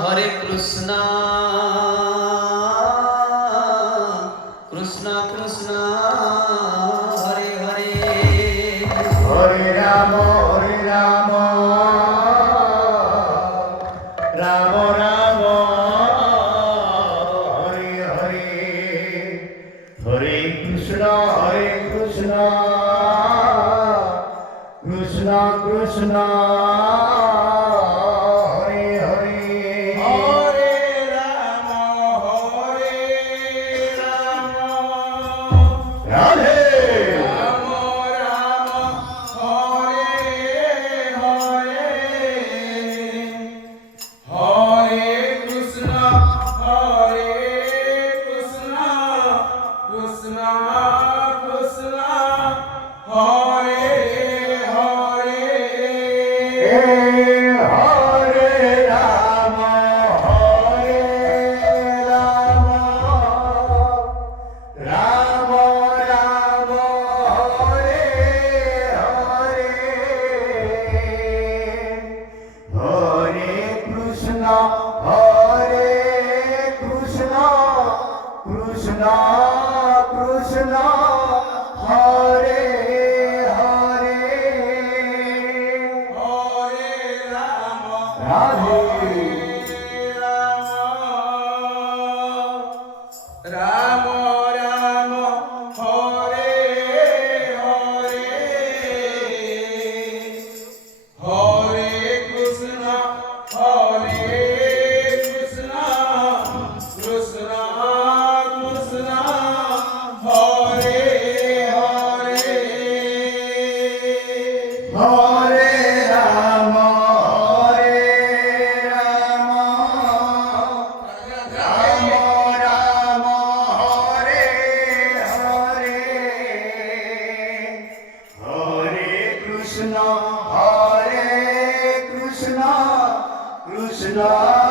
Hare Krishna Krishna Krishna Hare Hare Hare Ram Ram Ram Hare Hare Hare Krishna Krishna Krishna Hare Hare Hare Ram Radhe Ram Ram Hare Hare Hare Krishna Krishna Krishna Hare Hare Hare Ram Ram Ram Hare Hare Hare Krishna Krishna Krishna Hare Hare Hare Ram Radhe Ram Ram Hare Hare Hare Krishna Krishna Krishna Hare Hare Hare Ram Ram Ram Hare Hare Hare Krishna Krishna